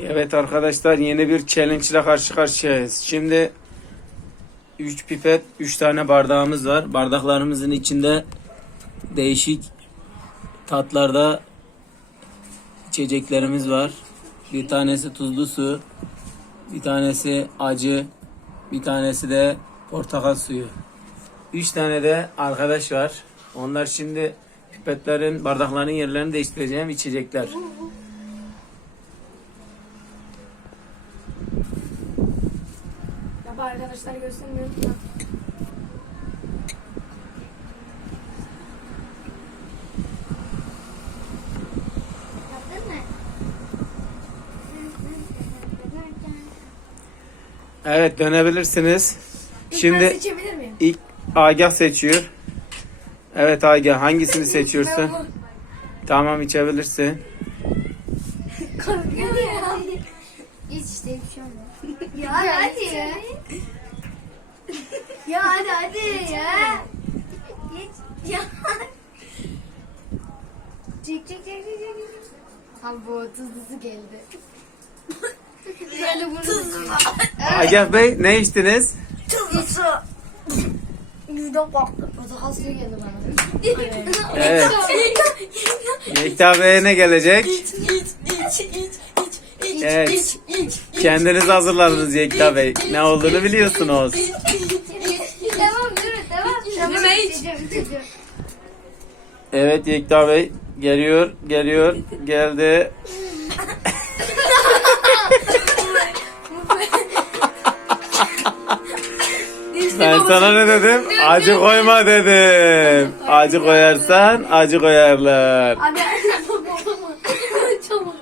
Evet arkadaşlar yeni bir challenge ile karşı karşıyayız. Şimdi 3 pipet 3 tane bardağımız var. Bardaklarımızın içinde değişik tatlarda içeceklerimiz var. Bir tanesi tuzlu su, bir tanesi acı, bir tanesi de portakal suyu. 3 tane de arkadaş var. Onlar şimdi pipetlerin, bardakların yerlerini değiştireceğim içecekler. Ya bu mı? Evet dönebilirsiniz. Şimdi ben seçebilir miyim? ilk Agah seçiyor. Evet Agah hangisini seçiyorsun? Tamam içebilirsin. Korkuyor ya. Hiç işte bir şey olmaz. Ya hadi ya. Hadi hadi ya. Geç. Ya. Çek çek çek çek çek. Tam bu tuzlusu geldi. Böyle bunu Tuzlu. Agah Bey ne içtiniz? Tuzlusu. Yüzden korktum. Portakal suyu geldi bana. Evet. Yekta Bey'e ne gelecek? İç iç iç iç iç iç Evet. iç iç. Kendiniz hazırladınız Yekta Bey. Ne olduğunu biliyorsunuz. Evet Yekta Bey geliyor, geliyor, geldi. Ben sana ne dedim? Acı koyma dedim. Acı koyarsan acı koyarlar. Hadi. Çabuk.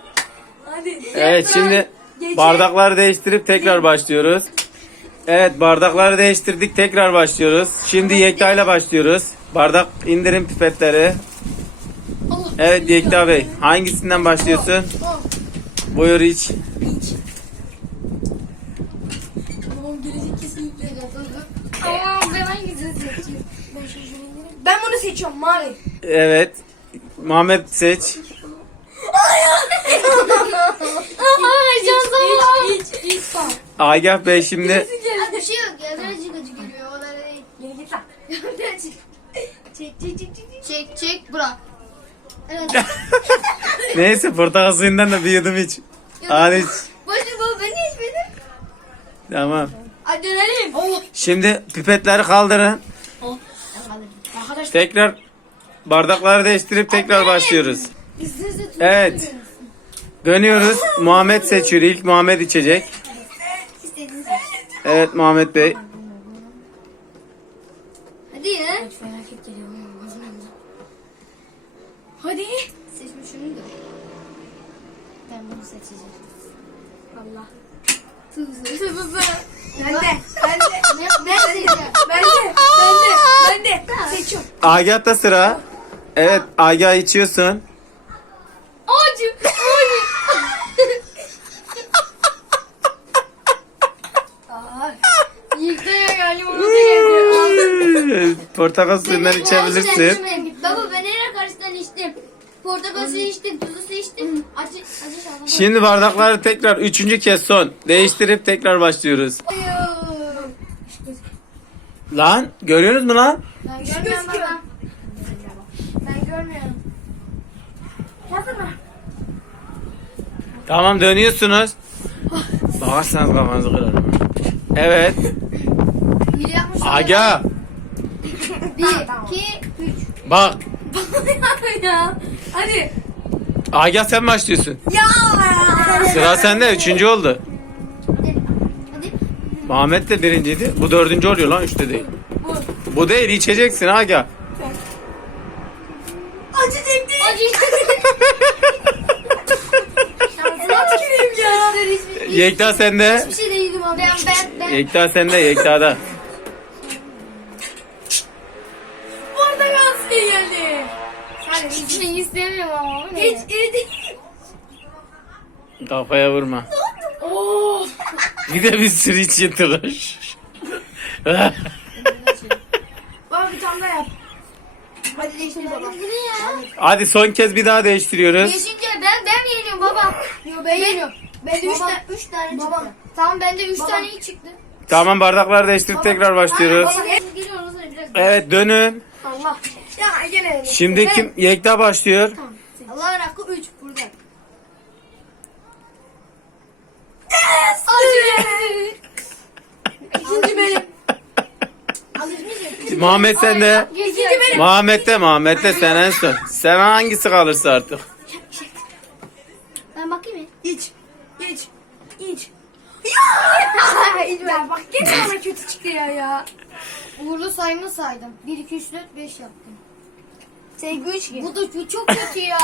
Hadi. Evet şimdi bardakları değiştirip tekrar başlıyoruz. Evet bardakları değiştirdik tekrar başlıyoruz. Şimdi Yekta ile başlıyoruz. Bardak indirin pipetleri. Evet Yekta Bey hangisinden başlıyorsun? Buyur iç. Ama ben hangisini seçeyim? Bunu seçiyorum mavi. Evet. Muhammed seç. Agah Bey şimdi Ya bir şey yok ya birazcık acı geliyor. O da değil. Geri git lan. Birazcık. Çek çek çek çek. Bırak. Evet. neyse portakal suyundan da bir yudum iç. Al iç. Boşver baba ben de içmedim. Tamam. Hadi dönelim. Oh. Şimdi pipetleri kaldırın. Arkadaşlar. Tekrar bardakları değiştirip tekrar başlıyoruz. İzninizle tut. Evet. Dönüyoruz. Muhammed seçiyor. İlk Muhammed içecek. İstediğiniz. Evet Muhammed Bey. Hadi ya. Hadi. Seçmiş şunu da. Ben bunu seçeceğim. Allah. Tuzlu. Tuzlusu. Ben de. Ben de. Ben de. Ben de. Ben de. Seçiyorum. Agah'ta sıra. Evet Agah içiyorsun. Acı. Portakal suyundan içebilirsin. Baba karşıdan içtim. Portakal suyu içtim, tuzlu su içtim. Acı, acı şalgam. Şimdi bardakları tekrar üçüncü kez son. Değiştirip tekrar başlıyoruz. Lan görüyorsunuz mu lan? Ben görmüyorum baba. Ben görmüyorum. Mı? Tamam dönüyorsunuz. Bakarsanız kafanızı kırarım. Evet. Yapmış. Aga Bir, iki, üç. bak. Ya. Hadi. Aga sen başlıyorsun. Ya. Sıra sende. Üçüncü oldu. Muhammed de birinciydi. Bu dördüncü oluyor lan. Üçte değil. Bu. Bu değil. içeceksin Aga. Acı çekti. Acı. Ya? Yekta sende. Bir şey de yedim abi. Ben, ben, ben. Yekta sende. Yekta'da. Portakal suyu geldi. Hadi içmeyi istemiyorum ama. ya? girdi. Kafaya vurma. Oo. Bir de bir sürü için tıraş. Bak bir tane daha yap. Hadi değiştir baba. Bu ne ya? Hadi son kez bir daha değiştiriyoruz. Beşinci ben ben mi yeniyorum baba? Yo ben yeniyorum. Bende üç, Babam- tane, üç tane Babam. çıktı. Tamam bende üç Babam. tane iyi çıktı. Tamam bardakları değiştirip tekrar başlıyoruz. Baba, biraz- Evet dönün. Allah. Gene. Şimdi kim? Yekta başlıyor. Allah'ın hakkı üç burada. İkinci benim. Muhammed sen de. İkinci benim. Muhammed de Muhammed de sen en son. Sen hangisi kalırsa artık. Ben bakayım mı? İç. İç. İç. Ya! ya bak gene bana kötü çıktı ya ya. Uğurlu sayımı saydım. 1, 2, 3, 4, 5 yaptım. Sevgi 3 Bu da çok kötü ya.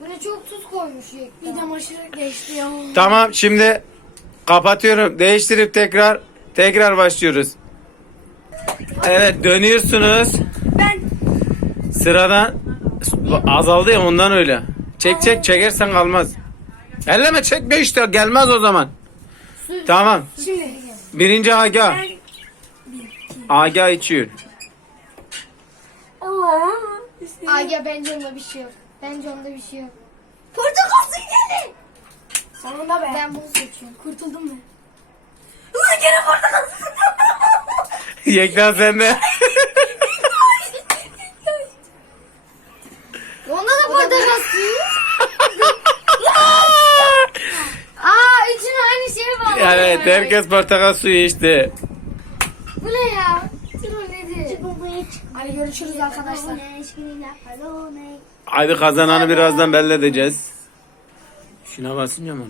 Buna çok tuz koymuş Yekta. Midem aşırı geçti ya. Tamam şimdi kapatıyorum. Değiştirip tekrar tekrar başlıyoruz. Evet dönüyorsunuz. Ben Sıradan azaldı ya ondan öyle. Çek çek çekersen kalmaz. Elleme çekme işte gelmez o zaman. Tamam. şimdi Birinci Aga. Aga içiyor. Allah'ım. Aga bence onda bir şey yok. Bence onda bir şey yok. Portakal suyu geldi. Sonunda be. Ben bunu seçiyorum. kurtuldum mu? Ulan gene portakal suyu. Yekta sende. Onda da portakal suyu. Aa üçünü aynı şeye bağladı. evet herkes portakal suyu içti. Bu ne ya? Hadi görüşürüz arkadaşlar. Haydi kazananı birazdan belli edeceğiz. Şuna basınca mı?